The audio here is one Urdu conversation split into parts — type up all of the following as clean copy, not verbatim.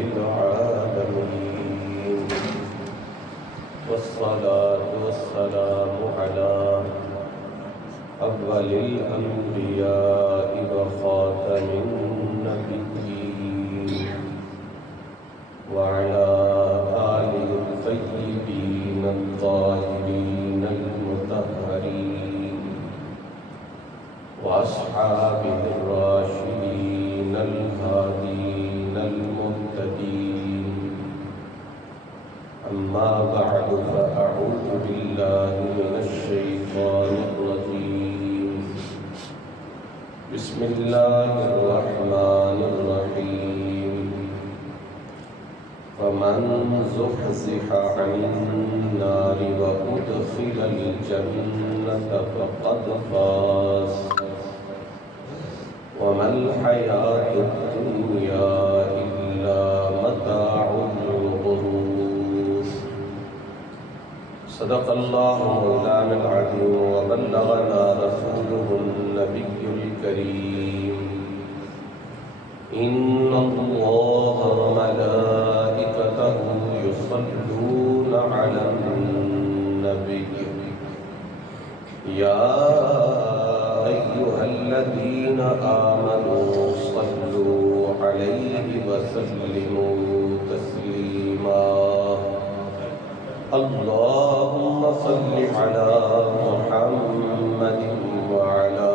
العالمين والصلاة والسلام على أول الأنبياء وخاتم النبيين وعلى آله الطيبين الطاهرين المطهرين وأصحابه الراشدين الهادين المهتدين. أما بعد فأعوذ بالله من الشيطان الرجيم. بسم الله الرحمن الرحيم. فمن زحزح عن النار وأدخل الجنة فقد فاز وما الحياة الدنيا إلا متاع الغرور. صدق الله مولانا العظيم وبلغنا رسوله النبي الكريم. إن الله وملائكته يصلون على النبي يا أيها الذين آمنوا صلوا عليه وسلموا تسليما. اللهم صل على محمد وعلى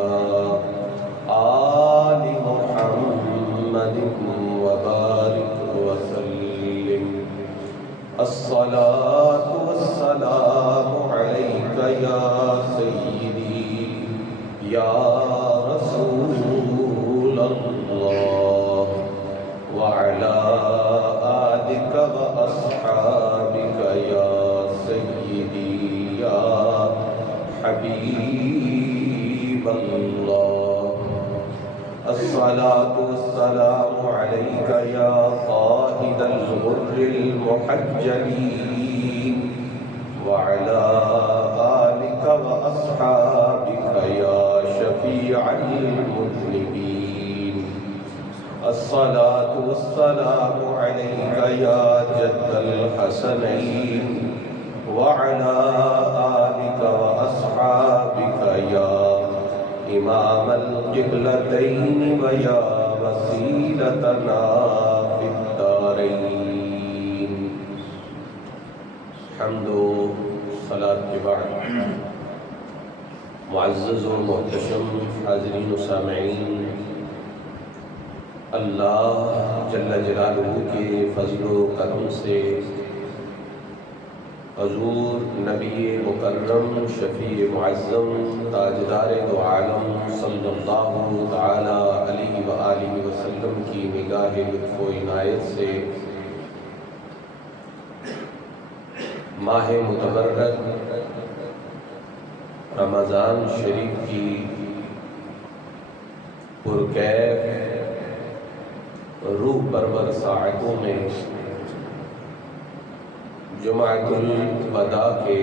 آل محمد وبارك وسلم. الصلاة والسلام عليك يا سيدي يا رسول الله وعلى آلك وأصحابك يا سيدي يا حبيب الله. الصلاة والسلام عليك يا قائد الغر المحجلين وعلى آلك وأصحابك يا شفيع المذنبين. الصلاة والسلام عليك يا جد الحسنين وعلى آلك وأصحابك يا إمام القبلتين ويا وسيلتنا في الدارين. حمد و صلاة کے بعد معزز و محتشم حاضرین و سامعین، اللہ جل جلالہ کے فضل و کرم سے حضور نبی مکرم شفیع معظم تاجدار دو عالم صلی اللہ تعالی علیہ وآلہ وسلم کی نگاہ لطف و عنایت سے ماہ متبرک رمضان شریف کی پرکیف روح پرور ساعتوں میں جمعۃ الوداع کے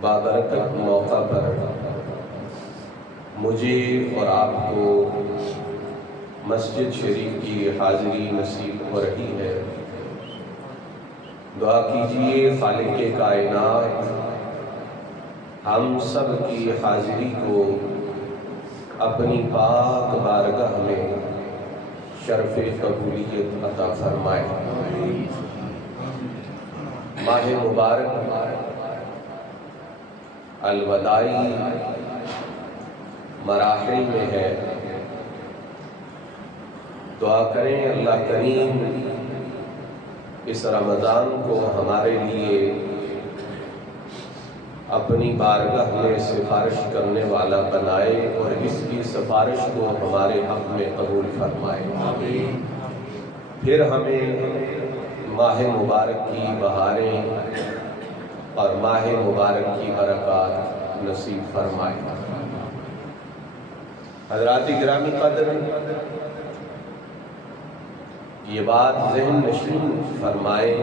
بابرکت موقع پر مجھے اور آپ کو مسجد شریف کی حاضری نصیب ہو رہی ہے. دعا کیجئے خالق کائنات ہم سب کی حاضری کو اپنی پاک بارگاہ میں شرف قبولیت عطا فرمائے. ماہ مبارک الوداعی مراحل میں ہے. دعا کریں اللہ کریم اس رمضان کو ہمارے لیے اپنی بارگاہ میں سفارش کرنے والا بنائے اور اس کی سفارش کو ہمارے حق میں قبول فرمائے. پھر ہمیں ماہ مبارک کی بہاریں اور ماہ مبارک کی برکات نصیب فرمائے. حضرات گرامی قدر، یہ بات ذہن نشین فرمائیں،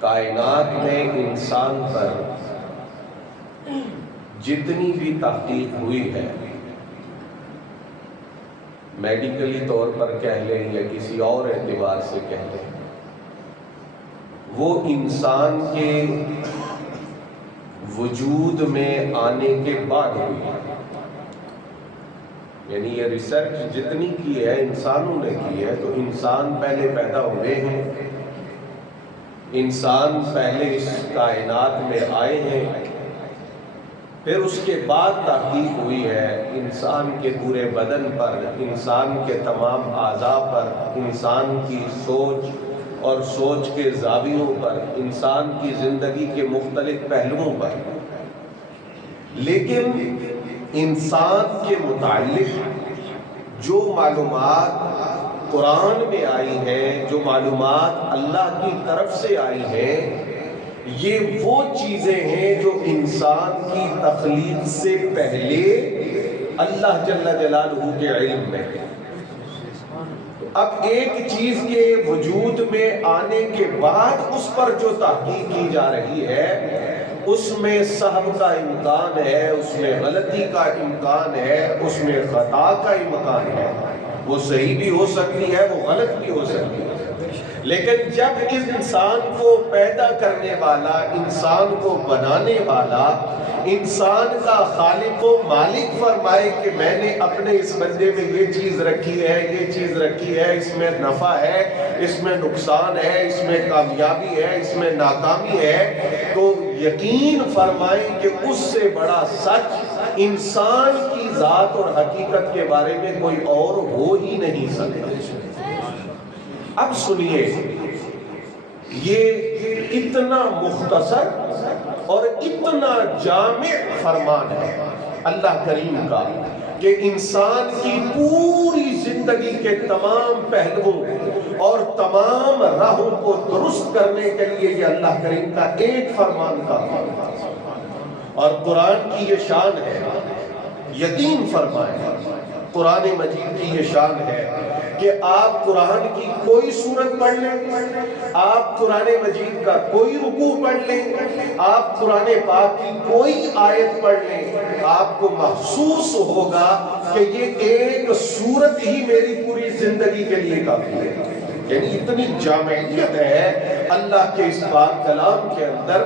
کائنات میں انسان پر جتنی بھی تحقیق ہوئی ہے میڈیکلی طور پر کہہ لیں یا کسی اور اعتبار سے کہہ لیں، وہ انسان کے وجود میں آنے کے بعد ہوئی. یعنی یہ ریسرچ جتنی کی ہے انسانوں نے کی ہے، تو انسان پہلے پیدا ہوئے ہیں، انسان پہلے اس کائنات میں آئے ہیں، پھر اس کے بعد تحقیق ہوئی ہے انسان کے پورے بدن پر، انسان کے تمام اعضاء پر، انسان کی سوچ اور سوچ کے زاویوں پر، انسان کی زندگی کے مختلف پہلوؤں پر. لیکن انسان کے متعلق جو معلومات قرآن میں آئی ہیں، جو معلومات اللہ کی طرف سے آئی ہیں، یہ وہ چیزیں ہیں جو انسان کی تخلیق سے پہلے اللہ جل جلالہ کے علم میں ہے. اب ایک چیز کے وجود میں آنے کے بعد اس پر جو تحقیق کی جا رہی ہے، اس میں سہو کا امکان ہے، اس میں غلطی کا امکان ہے، اس میں خطا کا امکان ہے. وہ صحیح بھی ہو سکتی ہے، وہ غلط بھی ہو سکتی ہے. لیکن جب اس انسان کو پیدا کرنے والا، انسان کو بنانے والا، انسان کا خالق و مالک فرمائے کہ میں نے اپنے اس بندے میں یہ چیز رکھی ہے، یہ چیز رکھی ہے، اس میں نفع ہے، اس میں نقصان ہے، اس میں کامیابی ہے، اس میں ناکامی ہے، تو یقین فرمائیں کہ اس سے بڑا سچ انسان کی ذات اور حقیقت کے بارے میں کوئی اور ہو ہی نہیں سکتا. اب سنیے، یہ اتنا مختصر اور اتنا جامع فرمان ہے اللہ کریم کا کہ انسان کی پوری زندگی کے تمام پہلوؤں اور تمام راہوں کو درست کرنے کے لیے یہ اللہ کریم کا ایک فرمان کافی ہے. اور قرآن کی یہ شان ہے، یقین فرمائیں قرآن مجید کی یہ شان ہے کہ آپ قرآن کی کوئی سورت پڑھ لیں، آپ قرآن مجید کا کوئی رکوع پڑھ لیں، آپ قرآن پاک کی کوئی آیت پڑھ لیں، آپ کو محسوس ہوگا کہ یہ ایک سورت ہی میری پوری زندگی کے لیے کافی ہے. یعنی اتنی جامعیت ہے اللہ کے اس پاک کلام کے اندر،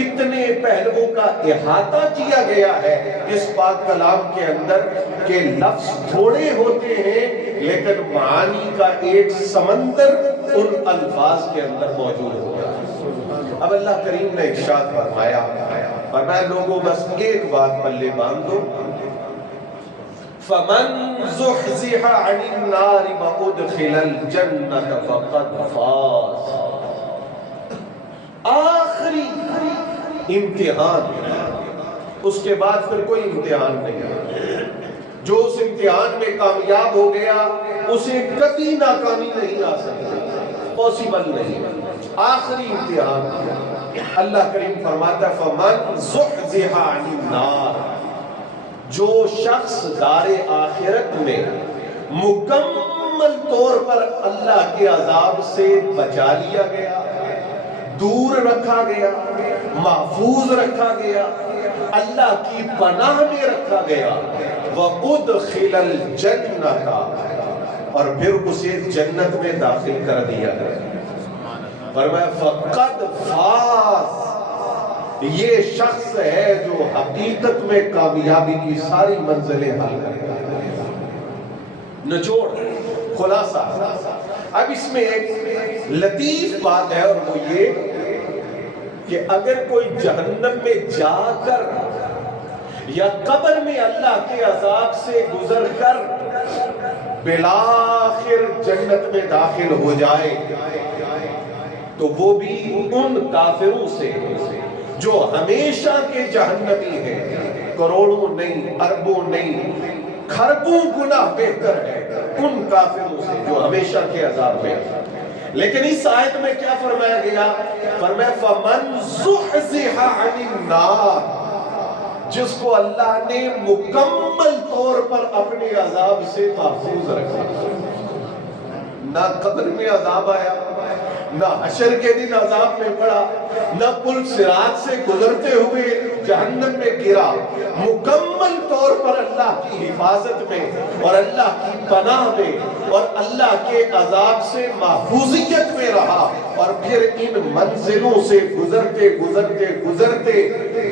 اتنے پہلوؤں کا احاطہ کیا گیا ہے اس پاک کلام کے اندر کہ لفظ تھوڑے ہوتے ہیں لیکن معانی کا ایک سمندر ان الفاظ کے اندر موجود ہوتا ہے. اب اللہ کریم نے ارشاد فرمایا لوگوں بس ایک بات پلے باندھ دو، فَمَنْ زُحْزِحَ عَنِ النَّارِ وَأُدْخِلَ الْجَنَّةَ فَقَدْ فَازَ. آخری امتحان، اس کے بعد پھر کوئی امتحان نہیں ہے. جو اس امتحان میں کامیاب ہو گیا اسے کبھی ناکامی نہیں آ سکتی، پاسبل نہیں. آخری امتحان اللہ کریم فرماتا ہے فَمَنْ زُحْزِحَ عَنِ النَّارِ، جو شخص دار آخرت میں مکمل طور پر اللہ کے عذاب سے بچا لیا گیا، دور رکھا گیا، محفوظ رکھا گیا، اللہ کی پناہ میں رکھا گیا، وَأُدْخِلَ الْجَنَّةَ، اور پھر اسے جنت میں داخل کر دیا گیا. فرمایا فَقَدْ فَازَ، یہ شخص ہے جو حقیقت میں کامیابی کی ساری منزلیں حل کرے گا. نچوڑ، خلاصہ. اب اس میں ایک لطیف بات ہے اور وہ یہ کہ اگر کوئی جہنم میں جا کر یا قبر میں اللہ کے عذاب سے گزر کر بالآخر جنت میں داخل ہو جائے تو وہ بھی ان کافروں سے جو ہمیشہ کے جہنمی ہیں، کروڑوں نہیں، اربوں نہیں، کھربوں گنا بہتر ہے ان کافروں سے جو ہمیشہ کے عذاب میں. لیکن اس آیت میں کیا فرمایا گیا؟ فرمایا فَمَنْ زُحْزِحَ عَنِ النَّارِ، جس کو اللہ نے مکمل طور پر اپنے عذاب سے محفوظ رکھا. نہ قبر میں عذاب آیا، نہ حشر کے دن عذاب میں پڑا، نہ پل صراط سے گزرتے ہوئے جہنم میں گرا، مکمل طور پر اللہ کی حفاظت میں اور اللہ کی پناہ میں اور اللہ کے عذاب سے محفوظیت میں رہا، اور پھر ان منزلوں سے گزرتے گزرتے گزرتے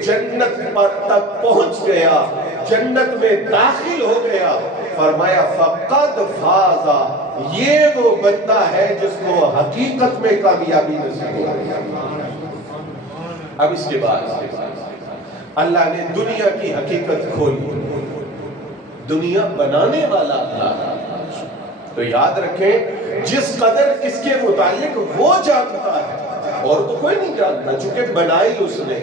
جنت پر تک پہنچ گیا، جنت میں داخل ہو گیا۔ فرمایا فقد فازا، یہ وہ بندہ ہے جس کو حقیقت میں کامیابی نصیب ہو گئی۔ اب اس کے بعد اللہ نے دنیا کی حقیقت کھولی، دنیا بنانے والا اللہ، تو یاد رکھیں جس قدر اس کے متعلق وہ جانتا ہے اور تو کوئی نہیں جانتا، چونکہ بنائی اس نے،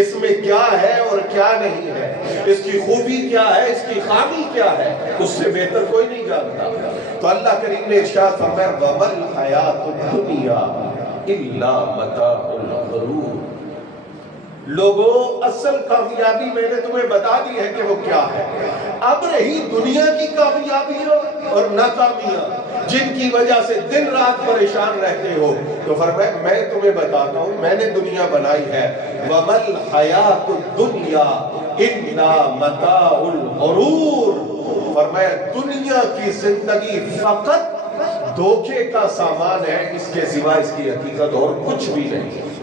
اس میں کیا ہے اور کیا نہیں ہے، اس کی خوبی کیا ہے، اس کی خامی کیا ہے، اس سے بہتر کوئی نہیں جانتا۔ تو اللہ کریم نے ارشاد فرمایا وَمَا الْحَيَاةُ الدُّنْيَا إِلَّا مَتَاعُ الْغُرُورِ۔ لوگوں اصل کامیابی میں نے تمہیں بتا دی ہے کہ وہ کیا ہے، اب رہی دنیا کی کامیابیاں اور ناکامیاں جن کی وجہ سے دن رات پریشان رہتے ہو، تو فرمایا میں تمہیں بتاتا ہوں، میں نے دنیا بنائی ہے، وَمَا الْحَيَاةُ الدُّنْيَا إِلَّا مَتَاعُ الْغُرُورِ۔ فرمایا دنیا کی زندگی فقط دھوکے کا سامان ہے، اس کے سوا اس کی حقیقت اور کچھ بھی نہیں۔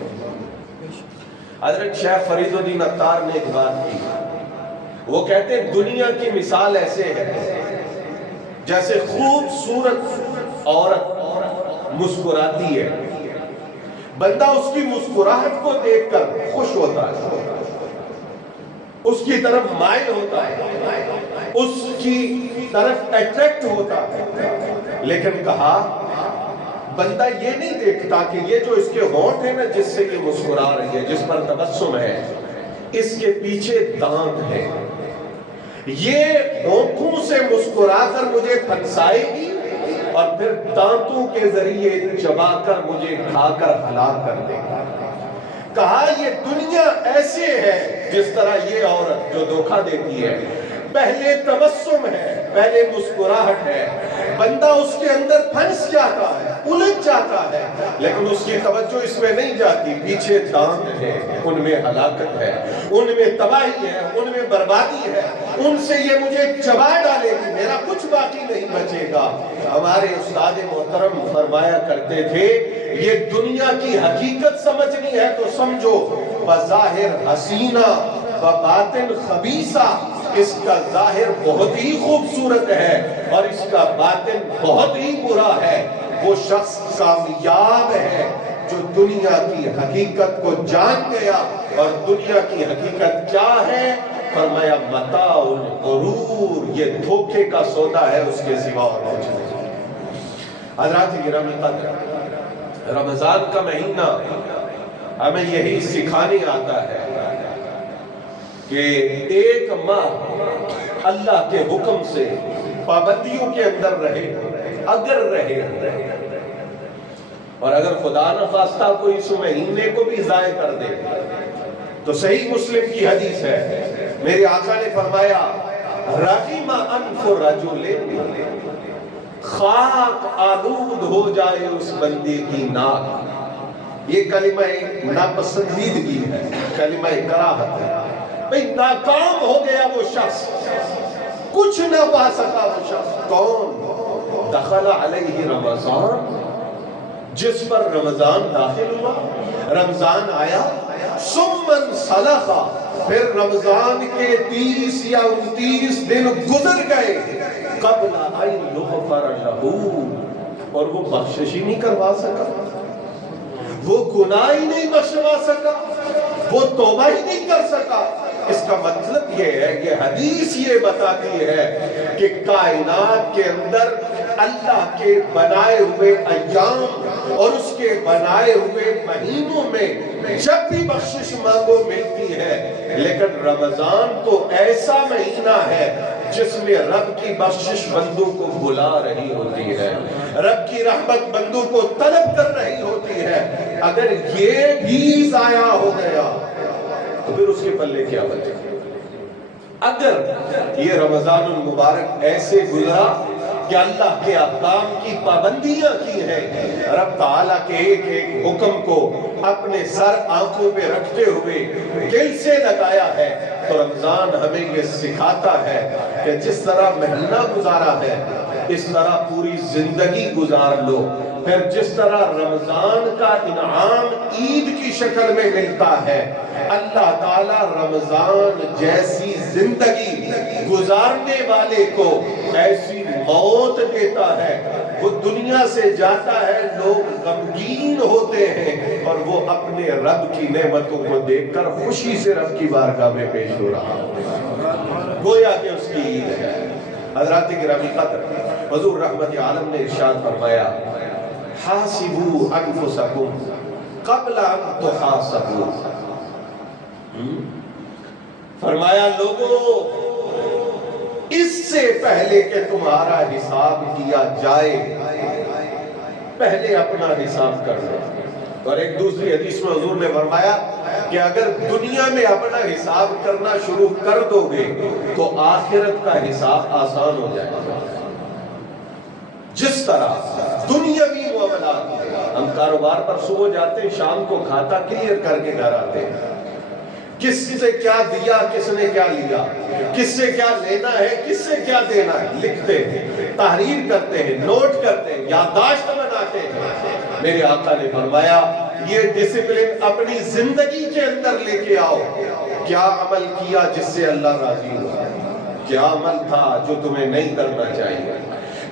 حضرت شیخ فرید الدین عطار نے ایک بات کی، وہ کہتے ہیں دنیا کی مثال ایسے ہے جیسے خوبصورت عورت مسکراتی ہے، بندہ اس کی مسکراہٹ کو دیکھ کر خوش ہوتا ہے، اس کی طرف مائل ہوتا ہے، اس کی طرف اٹریکٹ ہوتا ہے، لیکن کہا بندہ یہ نہیں دیکھتا کہ یہ جو اس کے ہونٹ ہے نا جس سے یہ مسکرا رہی ہے، جس پر تبسم ہے، اس کے پیچھے دانت ہے، یہ ہونٹوں سے مسکرا کر مجھے پھنسائے گی اور پھر دانتوں کے ذریعے چبا کر مجھے کھا کر ہلاک کر دے گا۔ کہا یہ دنیا ایسے ہے جس طرح یہ عورت جو دھوکہ دیتی ہے، پہلے تبسم ہے، پہلے مسکراہٹ ہے، بندہ اس کے اندر پھنس جاتا ہے، الجھ جاتا ہے، لیکن اس کی توجہ اس میں نہیں جاتی، پیچھے دانت ہے، ان میں ہلاکت ہے، ان میں تباہی ہے، ان میں بربادی ہے، ان سے یہ مجھے چبا ڈالے گی، میرا کچھ باقی نہیں بچے گا۔ ہمارے استاد محترم فرمایا کرتے تھے یہ دنیا کی حقیقت سمجھنی ہے تو سمجھو بظاہر حسینہ بباطن خبیثہ، اس کا ظاہر بہت ہی خوبصورت ہے اور اس کا باطن بہت ہی برا ہے۔ وہ شخص کامیاب ہے جو دنیا کی حقیقت کو جان گیا، اور دنیا کی حقیقت کیا ہے؟ فرمایا متاع الغرور، یہ دھوکے کا سودا ہے، اس کے سوا اور کچھ نہیں۔ حضرات گرامی قدر، رمضان کا مہینہ ہمیں یہی سکھانے آتا ہے کہ ایک ماہ اللہ کے حکم سے پابندیوں کے اندر رہے، اگر رہے، اور اگر خدا نہ خواستہ کوئی اس مہینے کو بھی ضائع کر دے تو صحیح مسلم کی حدیث ہے، میرے آقا نے فرمایا رغم انف رجل، خاک آلود ہو جائے اس بندے کی ناک۔ یہ کلمہ ناپسندیدگی ہے، کلمہ کراہت ہے، بھئی ناکام ہو گیا وہ شخص، کچھ نہ پا سکا وہ شخص۔ کون؟ دخل علیہ رمضان، جس پر رمضان داخل ہوا، رمضان آیا، ثم انسلخ، پھر رمضان کے 30 یا 29 دن گزر گئے، قبل ان یغفر لہ، اور وہ بخشش ہی نہیں کروا سکا، وہ گناہ ہی نہیں بخشوا سکا، وہ توبہ ہی نہیں کر سکا۔ اس کا مطلب یہ ہے، یہ حدیث یہ بتاتی ہے کہ کائنات کے اندر اللہ کے بنائے ہوئے ایام اور اس کے بنائے ہوئے مہینوں میں جب بھی بخشش مانگو ملتی ہے، لیکن رمضان تو ایسا مہینہ ہے جس میں رب کی بخشش بندوں کو بلا رہی ہوتی ہے، رب کی رحمت بندوں کو طلب کر رہی ہوتی ہے۔ اگر یہ بھی ضائع ہو گیا تو پھر اس کے پلے کیا بچے؟ اگر یہ رمضان المبارک ایسے گزرا کہ اللہ کے احکام کی پابندیاں کی ہیں، رب تعالیٰ کے ایک ایک حکم کو اپنے سر آنکھوں پہ رکھتے ہوئے دل سے لگایا ہے، تو رمضان ہمیں یہ سکھاتا ہے کہ جس طرح مہینہ گزارا ہے اس طرح پوری زندگی گزار لو۔ پھر جس طرح رمضان کا انعام عید کی شکل میں ملتا ہے، اللہ تعالیٰ رمضان جیسی زندگی گزارنے والے کو ایسی موت دیتا ہے، وہ دنیا سے جاتا ہے، لوگ غمگین ہوتے ہیں اور وہ اپنے رب کی نعمتوں کو دیکھ کر خوشی سے رب کی بارگاہ میں پیش ہو رہا ہے، گویا کہ اس کی عید ہے۔ حضرات گرامی قدر، حضور رحمت عالم نے ارشاد فرمایا، حاسبوا انفسکم قبل ان تحاسبوا، فرمایا لوگوں اس سے پہلے کہ تمہارا حساب کیا جائے پہلے اپنا حساب کر لو۔ اور ایک دوسری حدیث میں حضور نے فرمایا کہ اگر دنیا میں اپنا حساب کرنا شروع کر دو گے تو آخرت کا حساب آسان ہو جائے گا۔ جس طرح دنیاوی معاملات، ہم کاروبار پر صبح جاتے ہیں، شام کو کھاتا کلیئر کر کے گھر آتے ہیں، کس سے کیا دیا، کس نے کیا لیا، کس سے کیا لینا ہے، کس سے کیا دینا ہے، لکھتے ہیں، تحریر کرتے ہیں، نوٹ کرتے ہیں، یادداشت بناتے ہیں۔ میرے آقا نے فرمایا یہ ڈسپلن اپنی زندگی کے اندر لے کے آؤ۔ کیا عمل کیا جس سے اللہ راضی ہوا، کیا عمل تھا جو تمہیں نہیں کرنا چاہیے،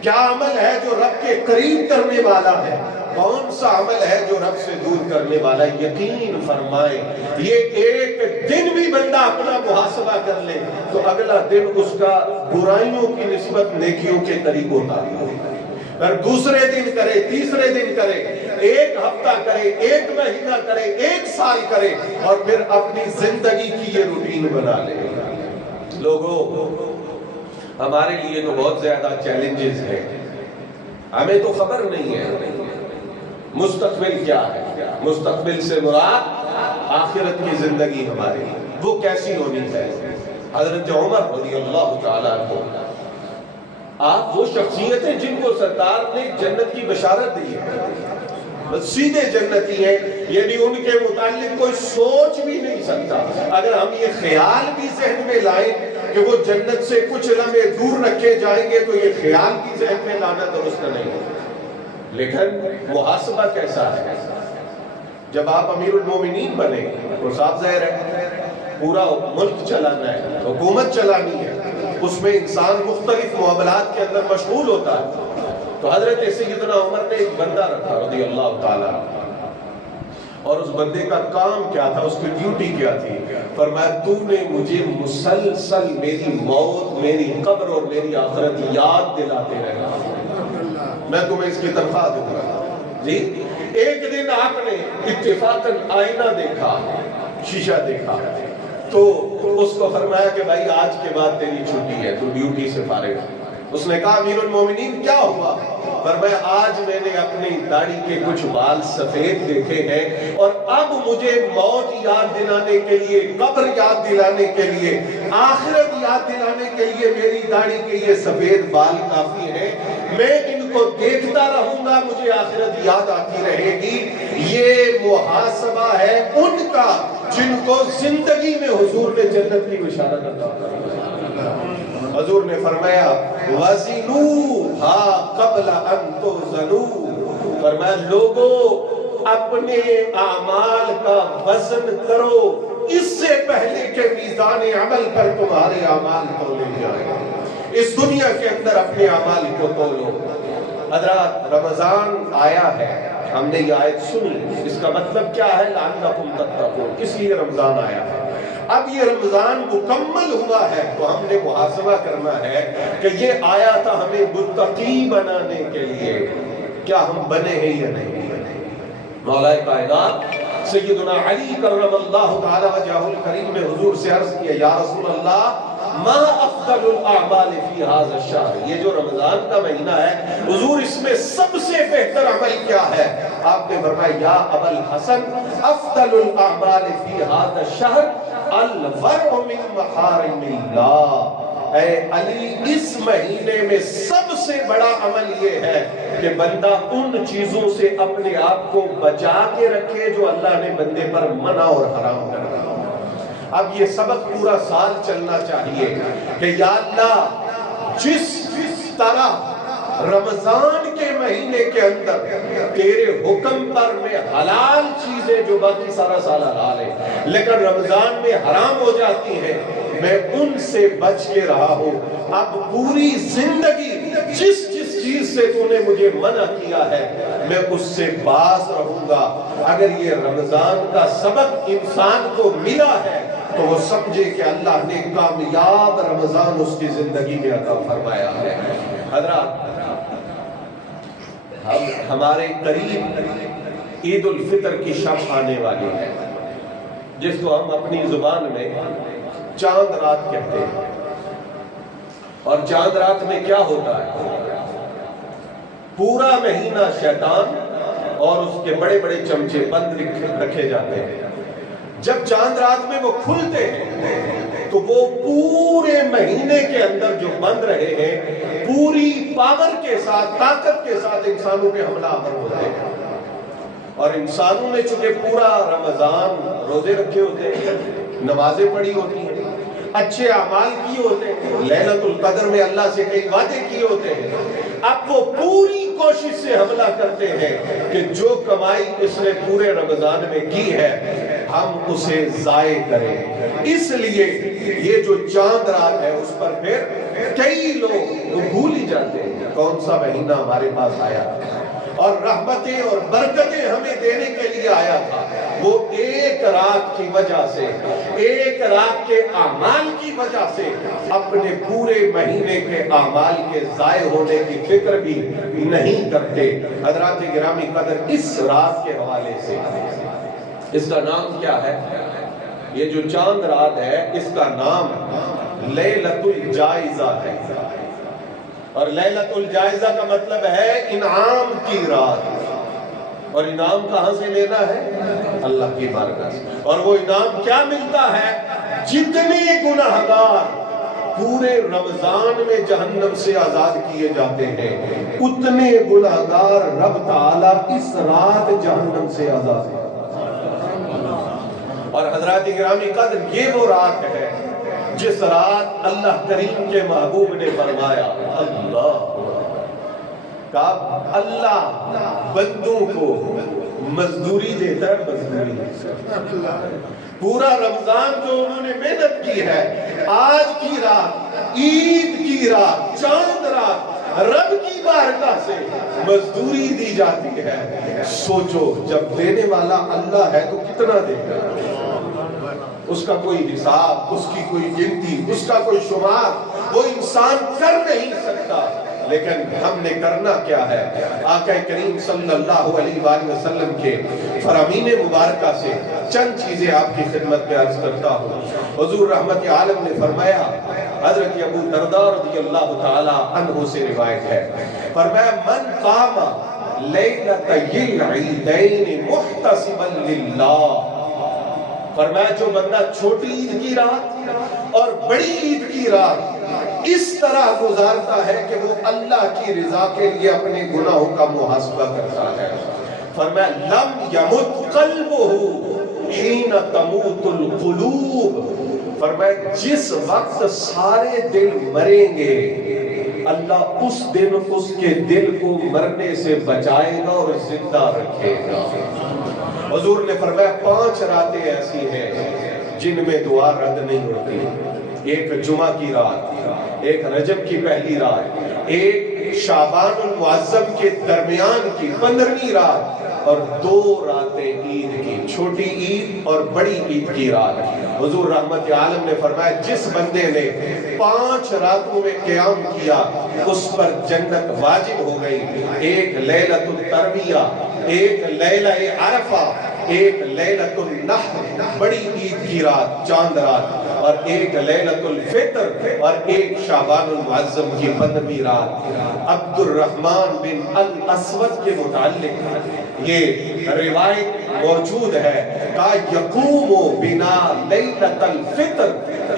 کیا عمل ہے جو رب کے قریب کرنے والا ہے، کون سا عمل ہے جو رب سے دور کرنے والا ہے۔ یقین فرمائیں یہ ایک دن بھی بندہ اپنا محاسبہ کر لے تو اگلا دن اس کا برائیوں کی نسبت نیکیوں کے قریب ہوتا ہے۔ اور دوسرے دن کرے، تیسرے دن کرے، ایک ہفتہ کرے، ایک مہینہ کرے، ایک سال کرے، اور پھر اپنی زندگی کی یہ روٹین بنا لے۔ لوگوں ہمارے لیے تو بہت زیادہ چیلنجز ہیں، ہمیں تو خبر نہیں ہے مستقبل کیا ہے۔ مستقبل سے مراد آخرت کی زندگی ہماری وہ کیسی ہونی چاہیے۔ حضرت عمر رضی اللہ تعالیٰ عنہ آپ وہ شخصیت ہیں جن کو سرکار نے جنت کی بشارت دی ہے، سیدھے جنتی ہیں، یعنی ان کے متعلق کوئی سوچ بھی نہیں سکتا۔ اگر ہم یہ خیال بھی ذہن میں لائیں کہ وہ جنت سے کچھ لمحے دور رکھے جائیں گے تو یہ خیال بھی ذہن میں لانا درست نہیں ہے۔ لیکن محاسبہ کیسا ہے؟ جب آپ امیر المومنین بنے تو صاحب ظاہر ہے پورا ملک چلانا ہے، حکومت چلانی ہے، اس میں انسان مختلف معاملات کے اندر مشغول ہوتا ہے۔ تو حضرت سیدنا عمر نے ایک بندہ رکھا رضی اللہ تعالیٰ، اور اس بندے کا کام کیا تھا، اس کی ڈیوٹی کیا تھی؟ فرمایا تو نے مجھے مسلسل میری موت، میری قبر اور میری آخرت یاد دلاتے رہنا، میں تمہیں اس کی تنخواہ دوں گا۔ جی ایک دن آپ نے اتفاقاً آئینہ دیکھا، شیشہ دیکھا، تو اس کو فرمایا کہ بھائی آج کے بعد تیری چھٹی ہے، تو ڈیوٹی سے فارغ ہے۔ اس نے کہا امیر المومنین کیا ہوا؟ فرمایا آج میں نے اپنی داڑھی کے کچھ بال سفید دیکھے ہیں اور اب مجھے موت یاد دلانے کے لیے، قبر یاد دلانے کے لیے، آخرت یاد دلانے کے لیے میری داڑھی کے یہ سفید بال کافی ہیں، میں ان کو دیکھتا رہوں گا، مجھے آخرت یاد آتی رہے گی۔ یہ محاسبہ ہے ان کا جن کو زندگی میں حضور نے جنت کی بشارت عطا کی۔ حضور نے فرمایا وَزِنُوهَا قَبْلَ أَن تُوزَنُوا، فرمایا لوگوں اپنے اعمال کا وزن کرو اس سے پہلے کہ میزان عمل پر تمہارے اعمال تولے جائیں۔ اس دنیا کے اندر اپنے اعمال کو تولو۔ حضرات رمضان آیا ہے، ہم نے یہ آیت سنی، اس کا مطلب کیا ہے؟ لعلکم تتقون، اس لیے رمضان آیا ہے۔ اب یہ رمضان مکمل ہوا ہے تو ہم نے محاسبہ کرنا ہے کہ یہ آیا تھا ہمیں متقی بنانے کے لیے، کیا ہم بنے ہیں یا نہیں؟ مولا کائنات سیدنا علی کرم اللہ تعالی وجہہ الکریم نے حضور سے عرض کیا یا رسول اللہ ما افضل الاعمال فی هذا الشہر، یہ جو رمضان کا مہینہ ہے حضور اس میں سب سے بہتر عمل کیا ہے؟ آپ نے فرمایا یا ابا الحسن افضل الاعمال فی هذا الشہر الورع من محارم اللہ، اے علی اس مہینے میں سب سے بڑا عمل یہ ہے کہ بندہ ان چیزوں سے اپنے آپ کو بچا کے رکھے جو اللہ نے بندے پر منع اور حرام کر رہا. اب یہ سبق پورا سال چلنا چاہیے کہ یا اللہ جس طرح رمضان کے مہینے کے اندر تیرے حکم پر میں حلال چیزیں جو باقی سارا سال حلال ہے لیکن رمضان میں حرام ہو جاتی ہیں میں ان سے بچ کے رہا ہوں. اب پوری زندگی جس چیز سے تو نے مجھے منع کیا ہے میں اس سے باز رہوں گا. اگر یہ رمضان کا سبق انسان کو ملا ہے تو وہ سمجھے کہ اللہ نے کامیاب رمضان اس کی زندگی میں عطا فرمایا ہے. حضرات ہمارے قریب عید الفطر کی شب آنے والی ہے جس کو ہم اپنی زبان میں چاند رات کہتے ہیں. اور چاند رات میں کیا ہوتا ہے؟ پورا مہینہ شیطان اور اس کے بڑے بڑے چمچے بند رکھے جاتے ہیں. جب چاند رات میں وہ کھلتے ہیں تو وہ پورے مہینے کے اندر جو بند رہے ہیں پوری پاور کے ساتھ طاقت کے ساتھ انسانوں پہ حملہ آور ہوتے ہیں. اور انسانوں نے چونکہ پورا رمضان روزے رکھے ہوتے ہیں نمازیں پڑھی ہوتی ہیں اچھے اعمال کیے ہوتے ہیں لیلۃ القدر میں اللہ سے کئی وعدے کیے ہوتے ہیں. اب وہ پوری کوشش سے حملہ کرتے ہیں کہ جو کمائی اس نے پورے رمضان میں کی ہے ہم اسے ضائع کریں. اس لیے یہ جو چاند رات ہے اس پر پھر کئی لوگ بھول ہی جاتے ہیں کون سا مہینہ ہمارے پاس آیا اور رحمتیں اور برکتیں ہمیں دینے کے لیے آیا تھا. وہ ایک رات کی وجہ سے ایک رات کے اعمال کی وجہ سے اپنے پورے مہینے کے اعمال کے ضائع ہونے کی فکر بھی نہیں کرتے. حضرات گرامی قدر اس رات کے حوالے سے اس کا نام کیا ہے؟ یہ جو چاند رات ہے اس کا نام لیلۃ الجائزہ ہے. اور لیلۃ الجائزہ کا مطلب ہے انعام کی رات. اور انعام کہاں سے لینا ہے؟ اللہ کی بارگاہ سے. اور وہ انعام کیا ملتا ہے؟ جتنے گناہگار پورے رمضان میں جہنم سے آزاد کیے جاتے ہیں اتنے گناہگار رب تعالیٰ اس رات جہنم سے آزاد کرتا ہے. اور حضرات گرامی قدر یہ وہ رات ہے جس رات اللہ کریم کے محبوب نے فرمایا اللہ بندوں کو مزدوری دیتا ہے. مزدوری پورا رمضان جو انہوں نے محنت کی ہے آج کی رات عید کی رات چاند رات رب کی بارگاہ سے مزدوری دی جاتی ہے. سوچو جب دینے والا اللہ ہے تو کتنا دے گا؟ اس کا کوئی حساب اس کی کوئی گنتی اس کا کوئی شمار وہ انسان کر نہیں سکتا. لیکن ہم نے کرنا کیا ہے؟ آقا کریم صلی اللہ علیہ وآلہ وسلم کے فرامین مبارکہ سے چند چیزیں آپ کی خدمت میں عرض کرتا ہوں. حضور رحمت عالم نے فرمایا حضرت ابو درداء رضی اللہ تعالی عنہ سے روایت ہے فرمایا من قام لیلۃ العیدین محتسبا للہ. فرمایا جو بندہ چھوٹی عید کی رات اور بڑی عید کی رات اس طرح گزارتا ہے کہ وہ اللہ کی رضا کے لیے اپنے گناہوں کا محاسبہ کرتا ہے. فرمایا لم یمت قلبہ حین تموت القلوب. فرمایا جس وقت سارے دل مریں گے اللہ اس دن اس کے دل کو مرنے سے بچائے گا اور زندہ رکھے گا. حضور نے فرمایا 5 راتیں ایسی ہیں جن میں دعا رد نہیں ہوتی. ایک جمعہ کی رات, ایک رجب کی پہلی رات, ایک شعبان المعظم کے درمیان کی 15ویں رات اور 2 راتیں عید کی, چھوٹی عید اور بڑی عید کی رات. حضور رحمت عالم نے فرمایا جس بندے نے 5 راتوں میں قیام کیا اس پر جنت واجب ہو گئی. ایک لیلۃ الترویہ, ایک لیلہ عرفہ, ایک لیلۃ النحر بڑی عید کی رات چاند رات, اور ایک لیلۃ الفطر اور ایک شعبان المعظم کی 15ویں رات. عبد الرحمن بن الاسود کے متعلق یہ روایت موجود ہے کہ یقوم بنا لیلۃ الفطر